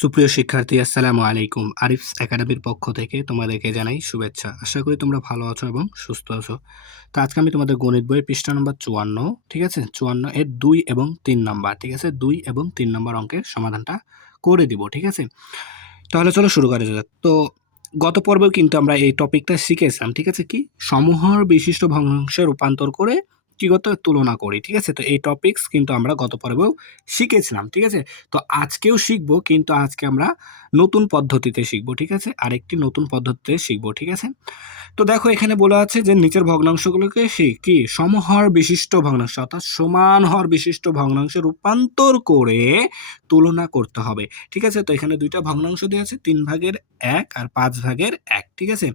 সুপ্রিয় শিক্ষার্থী, আসসালামু আলাইকুম। আরিফস একাডেমির পক্ষ থেকে তোমাদেরকে জানাই শুভেচ্ছা। আশা করি তোমরা ভালো আছো এবং সুস্থ আছো। তো আজকে আমি তোমাদের গণিত বইয়ের পৃষ্ঠা নম্বর 54, ঠিক আছে, 54 এর 2 এবং 3 নাম্বার, ঠিক আছে, 2 এবং 3 নাম্বার অঙ্কের সমাধানটা করে দিব, ঠিক আছে। তাহলে চলো শুরু করা যাক। তো গত পর্বেও কিন্তু আমরা এই টপিকটা শিখেছিলাম, ঠিক আছে, কি সমহর বিশিষ্ট ভগ্নাংশে রূপান্তর করে কি করতে হবে, তুলনা করি, ঠিক আছে। তো এই টপিকস কিন্তু আমরা গত পর্বেও শিখেছিলাম, ঠিক আছে। তো আজকেও শিখবো, কিন্তু আজকে আমরা নতুন পদ্ধতিতে শিখবো, ঠিক আছে, আরেকটি নতুন পদ্ধতিতে শিখবো, ঠিক আছে। তো দেখো এখানে বলা আছে যে নিচের ভগ্নাংশগুলোকে কি সমহর বিশিষ্ট ভগ্নাংশ অর্থাৎ সমান হর বিশিষ্ট ভগ্নাংশে রূপান্তর করে তুলনা করতে হবে, ঠিক আছে। তো এখানে দুইটা ভগ্নাংশ দেওয়া আছে, 3/1 আর 5/1, ঠিক আছে।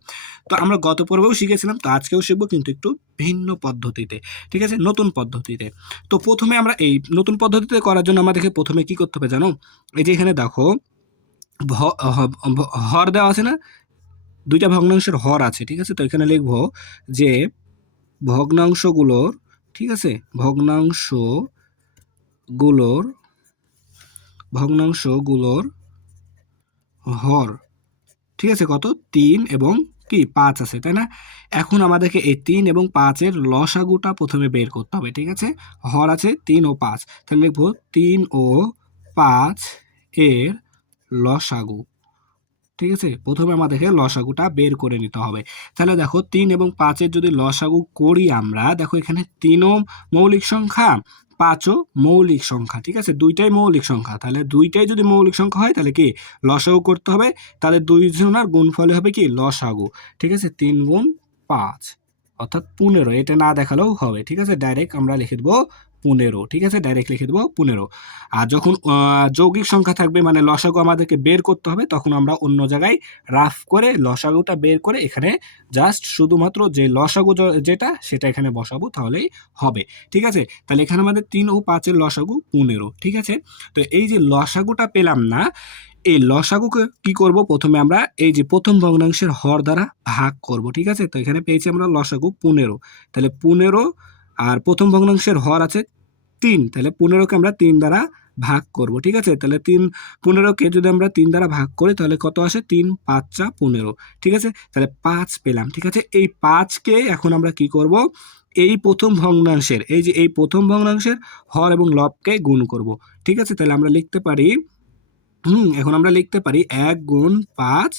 তো আমরা গত পর্বেও শিখেছিলাম, তো আজকেও শিখবো, কিন্তু একটু ভিন্ন পদ্ধতিতে, ঠিক আছে, নতুন পদ্ধতিতে। তো প্রথমে আমরা এই নতুন পদ্ধতিতে করার জন্য আমাদেরকে প্রথমে কি করতে হবে জানো? এই যে এখানে দেখো হর দেওয়া আছে না, দুইটা ভগ্নাংশের হর আছে, ঠিক আছে। তো এখানে লিখবো যে ভগ্নাংশগুলোর, ঠিক আছে, ভগ্নাংশগুলোর হর, ঠিক আছে, কত 3 এবং কি 5 আছে, তাই না? এখন আমাদেরকে এই 3 এবং 5-এর লসাগুটা প্রথমে বের করতে হবে, ঠিক আছে। হর আছে 3 ও 5, তাহলে লিখবো 3 ও 5 এর লসাগু, ঠিক আছে। প্রথমে আমাদেরকে লসাগুটা বের করে নিতে হবে। তাহলে দেখো 3 এবং 5-এর যদি লসাগু করি আমরা, দেখো এখানে 3ও মৌলিক সংখ্যা, 5ও মৌলিক সংখ্যা, ঠিক আছে, দুইটাই মৌলিক সংখ্যা। তাহলে দুইটাই যদি মৌলিক সংখ্যা হয় তাহলে কি লসাগু করতে হবে, তাহলে দুইজনের গুণফলে হবে কি লসাগু, ঠিক আছে। 3 গুণ 5 অর্থাৎ 15, এটা না দেখালেও হবে, ঠিক আছে। ডাইরেক্ট আমরা লিখে দেবো 15, ঠিক আছে, ডাইরেক্ট লিখে দেবো 15। আর যখন যৌগিক সংখ্যা থাকবে মানে লসাগু আমাদেরকে বের করতে হবে, তখন আমরা অন্য জায়গায় রাফ করে লসাগুটা বের করে এখানে জাস্ট শুধুমাত্র যে লসাগু যেটা সেটা এখানে বসাবো, তাহলেই হবে, ঠিক আছে। তাহলে এখানে আমাদের 3 ও 5-এর লসাগু 15, ঠিক আছে। তো এই যে লসাগুটা পেলাম না, এই লসাগুকে কি করব, প্রথমে আমরা এই যে প্রথম ভগ্নাংশের হর দ্বারা ভাগ করব, ঠিক আছে। তো এখানে পেয়েছি আমরা লসাগু 15, তাহলে 15 আর প্রথম ভগ্নাংশের হর আছে 3, তাহলে 15কে আমরা 3 দ্বারা ভাগ করব, ঠিক আছে। তাহলে 15কে যদি আমরা 3 দ্বারা ভাগ করি তাহলে কত আসে, 3 5 যা 15, ঠিক আছে। তাহলে 5 পেলাম, ঠিক আছে। এই 5কে এখন আমরা কি করব, এই প্রথম ভগ্নাংশের এই প্রথম ভগ্নাংশের হর এবং লবকে গুণ করব, ঠিক আছে। তাহলে আমরা লিখতে পারি এখন আমরা লিখতে পারি 1 গুণ 5,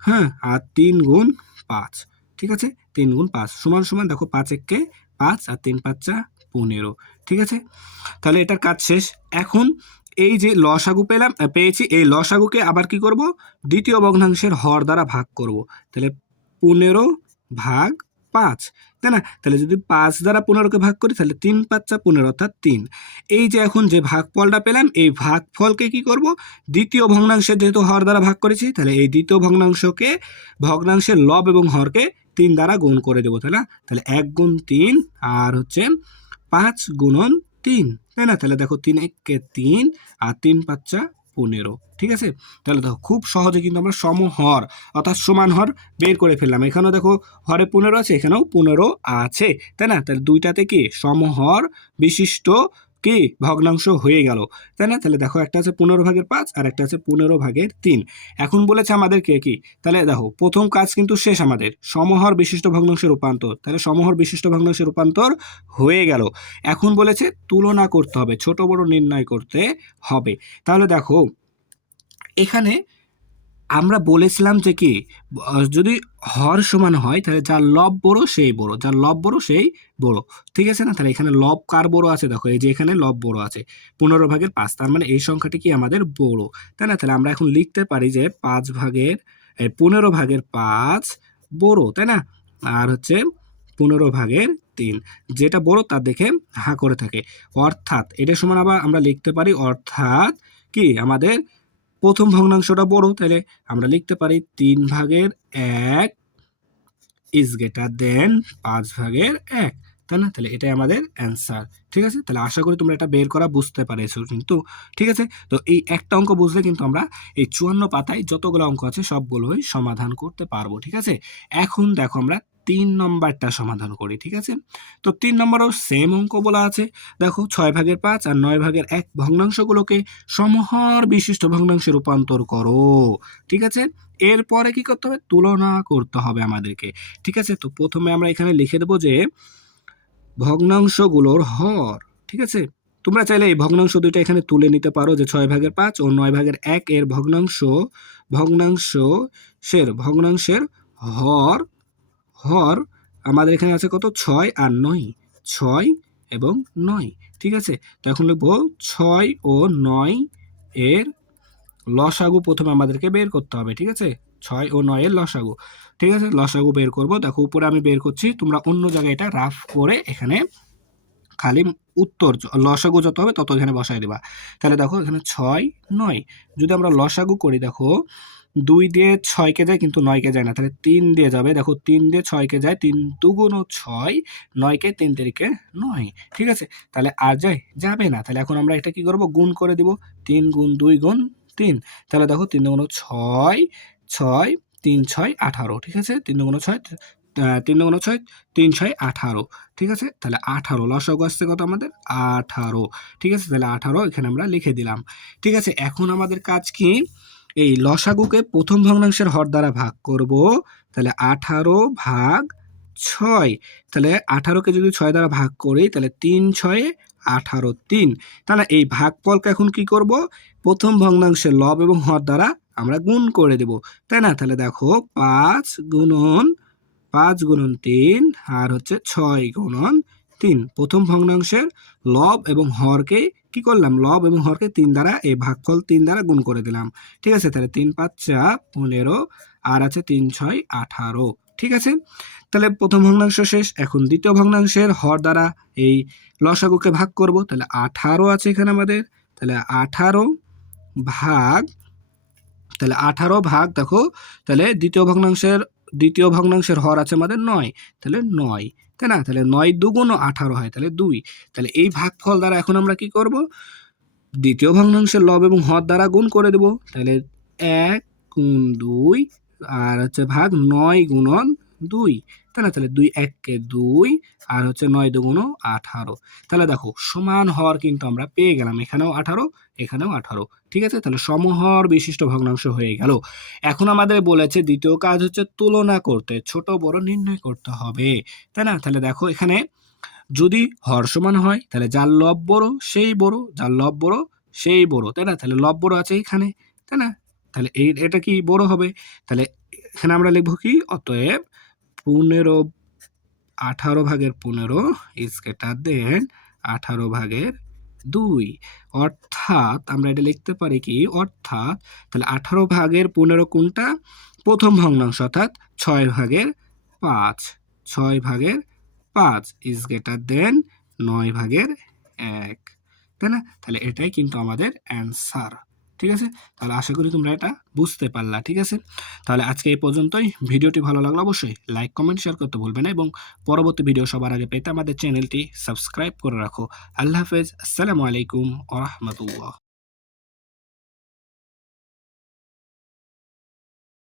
হ্যাঁ, আর 3 গুণ 5, ঠিক আছে। 3 গুণ 5 সমান সমান, দেখো 5 একে 5 আর 3 5 যা 15, ঠিক আছে। তাহলে এটার কাজ শেষ। এখন এই যে লসাগু পেয়েছি, এই লসাগুকে আবার কি করব, দ্বিতীয় ভগ্নাংশের হর দ্বারা ভাগ করব। তাহলে 15 ভাগ 5, তাই না? তাহলে যদি 5 দ্বারা 15কে ভাগ করি তাহলে 3 5 যা 15 অর্থাৎ 3। এই যে এখন যে ভাগফলটা পেলাম, এই ভাগফলকে কি করব, দ্বিতীয় ভগ্নাংশের যেহেতু হর দ্বারা ভাগ করেছি, তাহলে এই দ্বিতীয় ভগ্নাংশের লব এবং হরকে 3 দ্বারা গুণ করে দেবো, তাই না? তাহলে 1 গুণ 3 আর হচ্ছে 5 গুণন 3, তাই না? তাহলে দেখো 3 একে 3 আর 3 5 যা 15, ঠিক আছে। তাহলে দেখো খুব সহজে কিন্তু আমরা সমহর অর্থাৎ সমান হর বের করে ফেললাম। এখানেও দেখো হরে 15 আছে, এখানেও 15 আছে, তাই না? তাহলে দুইটাতে কি সমহর বিশিষ্ট কি ভগ্নাংশ হয়ে গেল, তাই না? তাহলে দেখো একটা আছে 15/5 আর একটা আছে 15/3। এখন বলেছে আমাদেরকে কি, তাহলে দেখো প্রথম কাজ কিন্তু শেষ, আমাদের সমহর বিশিষ্ট ভগ্নাংশের রূপান্তর, তাহলে সমহর বিশিষ্ট ভগ্নাংশের রূপান্তর হয়ে গেল। এখন বলেছে তুলনা করতে হবে, ছোট বড় নির্ণয় করতে হবে। তাহলে দেখো এখানে আমরা বলেছিলাম যে কি যদি হর সমান হয় তাহলে যার লব বড় সেই বড়, যার লব বড় সেই বড়, ঠিক আছে না? তাহলে এখানে লব কার বড় আছে, দেখো এই যে এখানে লব বড় আছে 15/5, তার মানে এই সংখ্যাটি কি আমাদের বড়, তাই না? তাহলে আমরা এখন লিখতে পারি যে 15/5 বড়, তাই না? আর হচ্ছে 15/3 যেটা বড় তার দেখে হা করে থাকে, অর্থাৎ এটা সমান আবার আমরা লিখতে পারি, অর্থাৎ কি আমাদের প্রথম ভগ্নাংশটা বড়, তাহলে আমরা লিখতে পারি 3/1 ইজ গ্রেটার দেন 5/1, তাই না? তাহলে এটাই আমাদের অ্যান্সার, ঠিক আছে। তাহলে আশা করি তোমরা এটা বের করা বুঝতে পারছো কিন্তু, ঠিক আছে। তো এই একটা অঙ্ক বুঝলে কিন্তু আমরা এই 54 পাতায় যতগুলো অঙ্ক আছে সবগুলোই সমাধান করতে পারবো, ঠিক আছে। এখন দেখো আমরা 3 নম্বরটা সমাধান করি, ঠিক আছে? তো 3 নম্বরেও সেম অঙ্ক বলা আছে। দেখো 6/5 আর 9/1 ভগ্নাংশগুলোকে সমহর বিশিষ্ট ভগ্নাংশে রূপান্তর করো, ঠিক আছে? এরপরে কি করতে হবে? তুলনা করতে হবে আমাদেরকে, ঠিক আছে? তো প্রথমে আমরা এখানে লিখে দেবো যে ভগ্নাংশগুলোর হর, ঠিক আছে? তোমরা চাইলে এই ভগ্নাংশ দুইটা এখানে তুলে নিতে পারো যে 6/5 ও 9/1 এর ভগ্নাংশের হর হর আমাদের এখানে আছে কত? 6 আর 9, 6 এবং 9, ঠিক আছে? তো এখন লিখবো 6 ও 9 এর লসাগু প্রথমে আমাদেরকে বের করতে হবে, ঠিক আছে? 6 ও 9 এর লসাগু, ঠিক আছে? লসাগু বের করব। দেখো উপরে আমি বের করছি, তোমরা অন্য জায়গায় এটা রাফ করে এখানে খালি উত্তর লসাগু যত হবে তত এখানে বসায় দিবা। তাহলে দেখো এখানে 6 9, যদি আমরা লসাগু করি দেখো 2 দিয়ে 6 কে যায় কিন্তু 9 কে যায় না, তাহলে 3 দিয়ে যাবে। দেখো 3 দিয়ে 6 কে যায়, 3 2 6, 9 কে 3 3 9, ঠিক আছে? তাহলে আর যাবে না। তাহলে এখন আমরা এটা কি করব? গুণ করে দিব। 3 গুণ 2 গুণ 3, তাহলে দেখো 3 দুগুণ 6, 6 3 6 18, ঠিক আছে? 3 দুগুণ 6, 3 দুগুণ 6, 3 6 18, ঠিক আছে? তাহলে 18 লসাগু আসছে কত আমাদের? 18, ঠিক আছে? তাহলে 18 এখানে আমরা লিখে দিলাম, ঠিক আছে? এখন আমাদের কাজ কি? এই লসাগুকে প্রথম ভগ্নাংশের হর দ্বারা ভাগ করব। তাহলে 18 ভাগ 6, তাহলে 18কে যদি 6 দ্বারা ভাগ করি তাহলে 3 6 18 3, তাহলে এই ভাগফলকে এখন কি করব? প্রথম ভগ্নাংশের লব এবং হর দ্বারা আমরা গুণ করে দেব, তাই না? তাহলে দেখো 5 গুণন 3 আর হচ্ছে 6 গুণন 3, প্রথম ভগ্নাংশের লব এবং হরকে কি করলাম? লব এবং হরকে 3 দ্বারা এই ভাগফল 3 দ্বারা গুণ করে দিলাম, ঠিক আছে? তাহলে 3 5 15 আর আছে 3 6 18, ঠিক আছে? তাহলে প্রথম ভগ্নাংশ শেষ। এখন দ্বিতীয় ভগ্নাংশের হর দ্বারা এই লসাগুকে ভাগ করব। তাহলে 18 আছে এখানে আমাদের, তাহলে 18 ভাগ, তাহলে 18 ভাগ দেখো, তাহলে দ্বিতীয় ভগ্নাংশের হর আছে আমাদের 9, তাহলে 9, তাই না? তাহলে 9 দুগুণ 18 হয়, তাহলে 2, তাহলে এই ভাগফল দ্বারা এখন আমরা কি করব? দ্বিতীয় ভগ্নাংশের লব এবং হর দ্বারা গুণ করে দেব। তাহলে 1 গুণ 2 আর হচ্ছে ভাগ 9 গুণন 2, তাই না? তাহলে 2 1 কে 2 আর হচ্ছে 9 দুগুণ 18, তাহলে দেখো সমান হর কিন্তু আমরা পেয়ে গেলাম, এখানেও 18 এখানেও 18, ঠিক আছে? তাহলে সমহর বিশিষ্ট ভগ্নাংশ হয়ে গেল। এখন আমাদের বলেছে দ্বিতীয় কাজ হচ্ছে তুলনা করতে, ছোট বড় নির্ণয় করতে হবে, তাই না? তাহলে দেখো এখানে যদি হর সমান হয় তাহলে যার লব বড় সেই বড়, যার লব বড় সেই বড়, তাই না? তাহলে লব বড় আছে এখানে, তাই না? তাহলে এটা কি বড় হবে? তাহলে এখানে আমরা লিখবো কি? অতএব 18 ভাগের 15 ইজ গ্রেটার দেন 18 ভাগের 2, অর্থাৎ আমরা এটা লিখতে পারি কি? অর্থাৎ তাহলে 18 ভাগের 15 কোনটা? প্রথম ভগ্নাংশ, অর্থাৎ 6 ভাগের 5, 6 ভাগের 5 ইজ গ্রেটার দেন 9 ভাগের 1, তাই না? তাহলে এটাই কিন্তু আমাদের অ্যান্সার, ঠিক আছে? তাহলে আশা করি তোমরা এটা বুঝতে পারলা, ঠিক আছে? তাহলে আজকে এই পর্যন্তই। ভিডিওটি ভালো লাগলে অবশ্যই লাইক কমেন্ট শেয়ার করতে ভুলবে না এবং পরবর্তী ভিডিও সবার আগে পেতে আমাদের চ্যানেলটি সাবস্ক্রাইব করে রাখো। আল্লাহ হাফেজ, আসসালামু আলাইকুম ওয়া রাহমাতুল্লাহ।